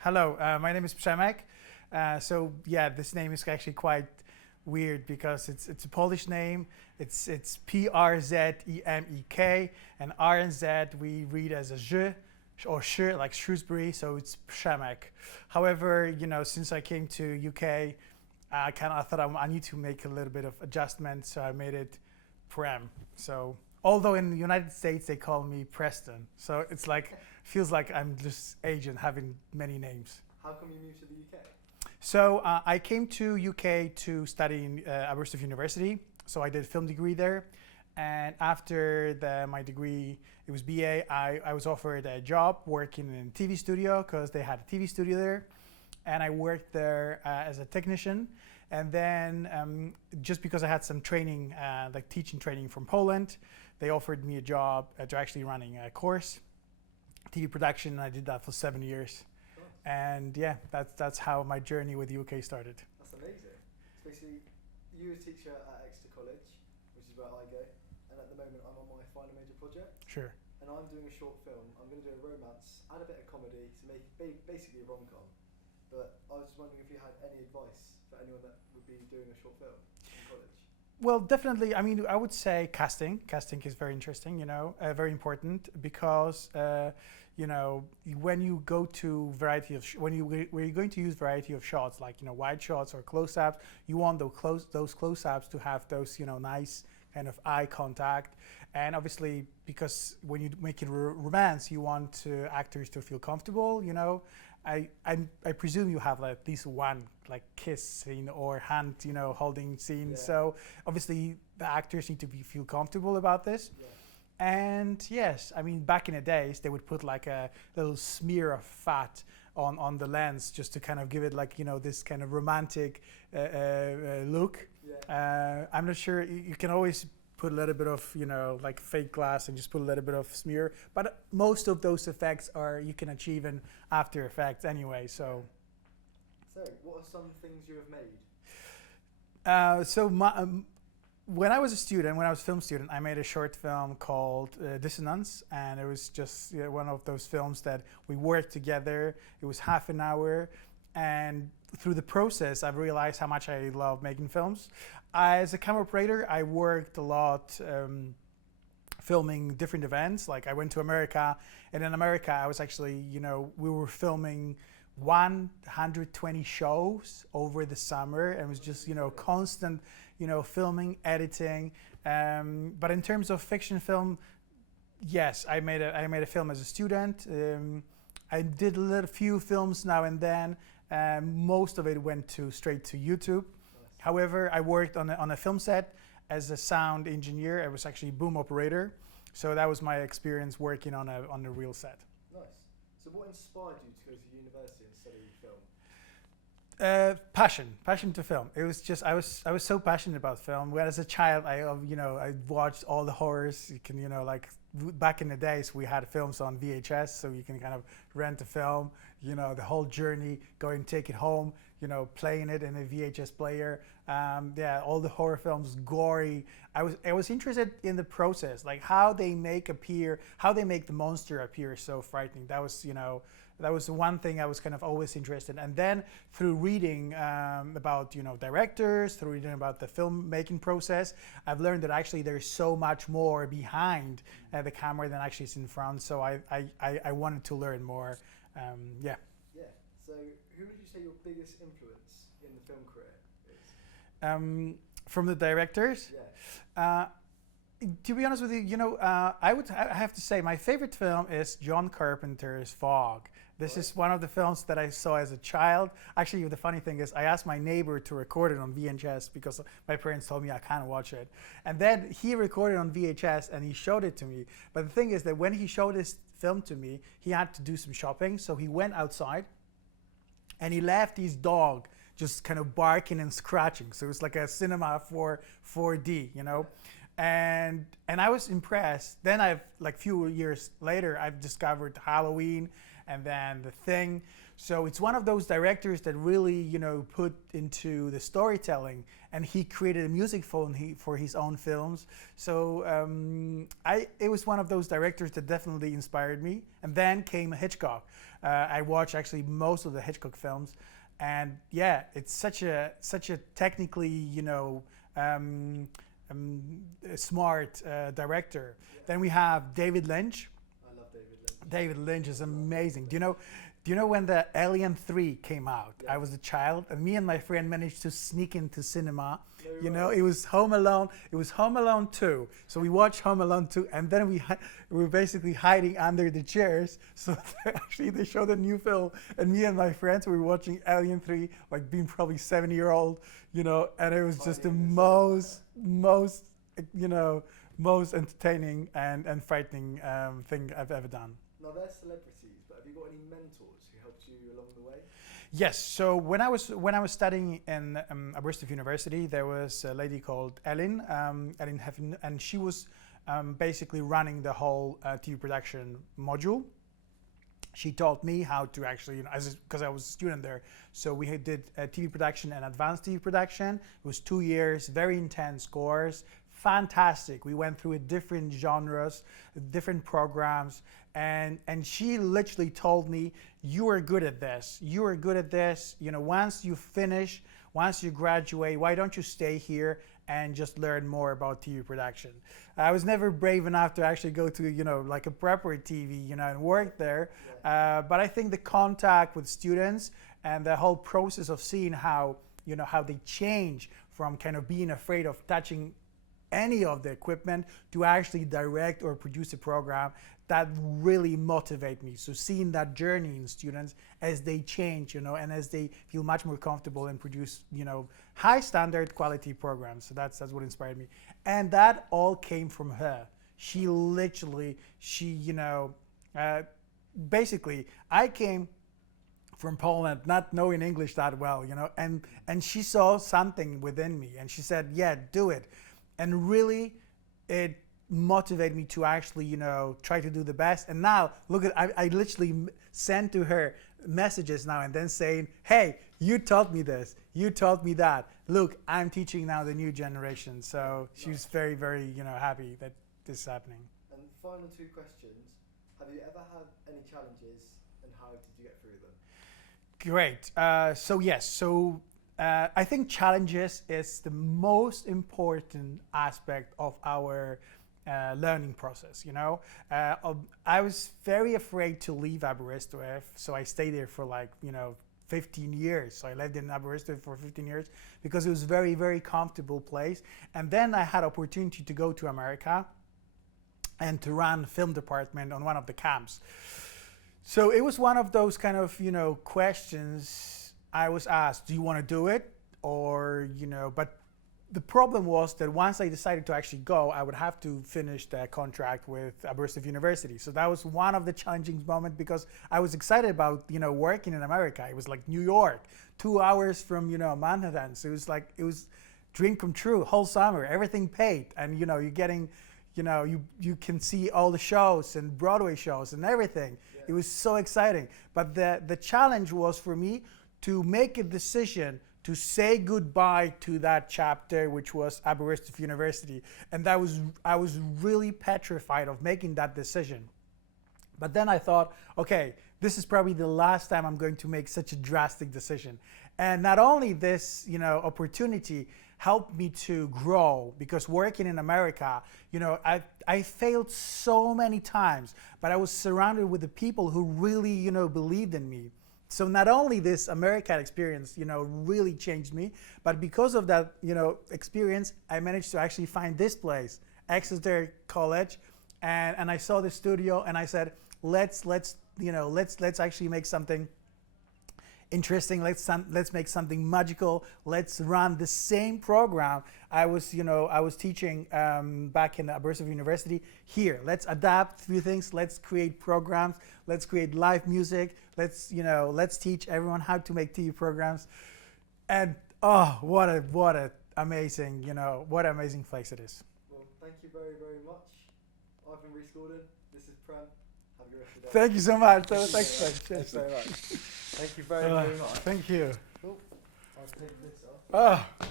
Hello, my name is Przemek. So yeah, this name is actually quite weird because it's a Polish name. It's Przemek, and R and Z we read as a j or sh like Shrewsbury, so it's Przemek. However, since I came to UK, I thought I need to make a little bit of adjustment, so I made it Prem. So although in the United States they call me Preston, so it's like feels like I'm just Asian having many names. How come you moved to the UK? So I came to UK to study in Aberystwyth University. So I did a film degree there, and after my degree, it was BA. I was offered a job working in a TV studio because they had a TV studio there, and I worked there as a technician. And then just because I had some training, like teaching training from Poland, they offered me a job to actually running a course, TV production. And I did that for 7 years. Nice. And yeah, that's how my journey with the UK started. That's amazing. So basically, you were a teacher at Exeter College, which is where I go, and at the moment I'm on my final major project. Sure. And I'm doing a short film. I'm going to do a romance and a bit of comedy to make basically a rom-com. But I was just wondering if you had any advice for anyone that would be doing a short film in college. Well, definitely. I mean, I would say casting. Casting is very interesting, very important because, when you go to when you're going to use variety of shots, like, wide shots or close-ups, you want those close-ups to have those, nice kind of eye contact. And obviously, because when you make it romance, you want actors to feel comfortable, I presume you have at least one like kiss scene or hand, holding scene. Yeah. So obviously the actors need to feel comfortable about this. Yeah. And yes, I mean back in the days they would put like a little smear of fat on the lens just to kind of give it like this kind of romantic look. Yeah. I'm not sure you can always put a little bit of like fake glass and just put a little bit of smear, but most of those effects you can achieve in After Effects anyway. So what are some things you have made? When I was a student, when I was a film student, I made a short film called Dissonance, and it was just one of those films that we worked together. It was half an hour, and through the process, I've realized how much I love making films. As a camera operator, I worked a lot filming different events. Like I went to America, and in America, I was actually, we were filming 120 shows over the summer, and it was just, constant, filming, editing. But in terms of fiction film, yes, I made a film as a student. I did a few films now and then. Most of it went straight to YouTube. Nice. However, I worked on a film set as a sound engineer. I was actually boom operator, so that was my experience working on a real set. Nice. So what inspired you to go to university and study film? Passion to film. It was just I was so passionate about film. When as a child, I watched all the horrors. You can back in the days we had films on VHS, so you can kind of rent a film. The whole journey, going take it home. Playing it in a VHS player. All the horror films, gory. I was interested in the process, like how they make the monster appear so frightening. That was the one thing I was kind of always interested in. And then through reading about directors, through reading about the filmmaking process, I've learned that actually there's so much more behind the camera than actually is in front. So I wanted to learn more. Yeah. So who would you say your biggest influence in the film career is? From the directors? Yeah. To be honest with you, I have to say my favorite film is John Carpenter's Fog. This is one of the films that I saw as a child. Actually, the funny thing is I asked my neighbor to record it on VHS because my parents told me I can't watch it. And then he recorded on VHS and he showed it to me. But the thing is that when he showed this film to me, he had to do some shopping. So he went outside and he left his dog just kind of barking and scratching. So it was like a cinema for 4D, And I was impressed. Then few years later, I've discovered Halloween and then The Thing. So it's one of those directors that really, put into the storytelling, and he created a music for his own films. So it was one of those directors that definitely inspired me. And then came Hitchcock. I watch actually most of the Hitchcock films, and yeah, it's such a technically, smart director. Yeah. Then we have David Lynch. I love David Lynch. David Lynch is amazing. Do you know when the Alien 3 came out? Yeah. I was a child, and me and my friend managed to sneak into cinema. No way. It was Home Alone. It was Home Alone 2. So we watched Home Alone 2, and then we were basically hiding under the chairs. So actually, they showed a new film, and me and my friends were watching Alien 3, like being probably 7-year-old, and it was just the most entertaining and frightening thing I've ever done. Now they're celebrities, but have you got any mentors who helped you along the way? Yes. So when I was studying in Aberystwyth University, there was a lady called Ellen Heffen, and she was basically running the whole TV production module. She taught me how to actually, because I was a student there, so we did TV production and advanced TV production. It was 2 years, very intense course, fantastic. We went through different genres, different programs, and she literally told me, you are good at this. You are good at this. Once you finish, once you graduate, why don't you stay here and just learn more about TV production? I was never brave enough to actually go to, like a preparatory TV, and work there. Yeah. But I think the contact with students and the whole process of seeing how they change from kind of being afraid of touching any of the equipment to actually direct or produce a program, that really motivate me. So seeing that journey in students as they change, and as they feel much more comfortable and produce, high standard quality programs. So that's what inspired me. And that all came from her. She literally, basically, I came from Poland not knowing English that well, and she saw something within me and she said, yeah, do it. And really, it motivated me to actually, try to do the best. And now, look at, I literally send to her messages now and then saying, hey, you taught me this, you taught me that. Look, I'm teaching now the new generation. So she was very, very, happy that this is happening. And final two questions. Have you ever had any challenges and how did you get through them? Great. So yes, so I think challenges is the most important aspect of our learning process. I was very afraid to leave Aberystwyth, so I stayed there for 15 years. So I lived in Aberystwyth for 15 years because it was a very, very comfortable place. And then I had opportunity to go to America and to run film department on one of the camps. So it was one of those kind of, questions I was asked, do you want to do it? Or, but the problem was that once I decided to actually go, I would have to finish the contract with Aberystwyth University. So that was one of the challenging moments because I was excited about, working in America. It was like New York, 2 hours from, Manhattan. So it was dream come true, whole summer, everything paid. And, you're getting, you can see all the shows and Broadway shows and everything. Yeah. It was so exciting. But the challenge was for me to make a decision to say goodbye to that chapter, which was Aberystwyth University. And I was really petrified of making that decision. But then I thought, okay, this is probably the last time I'm going to make such a drastic decision. And not only this, opportunity helped me to grow, because working in America, I failed so many times, but I was surrounded with the people who really, believed in me. So not only this American experience, really changed me, but because of that, experience, I managed to actually find this place, Exeter College, and I saw the studio, and I said, let's actually make something interesting. Let's make something magical. Let's run the same program I was teaching back in Aberystwyth University here. Let's adapt a few things. Let's create programs. Let's create live music. Let's teach everyone how to make TV programs. And what a amazing place it is. Well, thank you very, very much. I've been Reece Gordon. This is Prem. Have a good rest of the day. Thank you so much. That was excellent. Thanks very much. Thank you very, very much. Thank you. Cool. I'll take this off. Oh.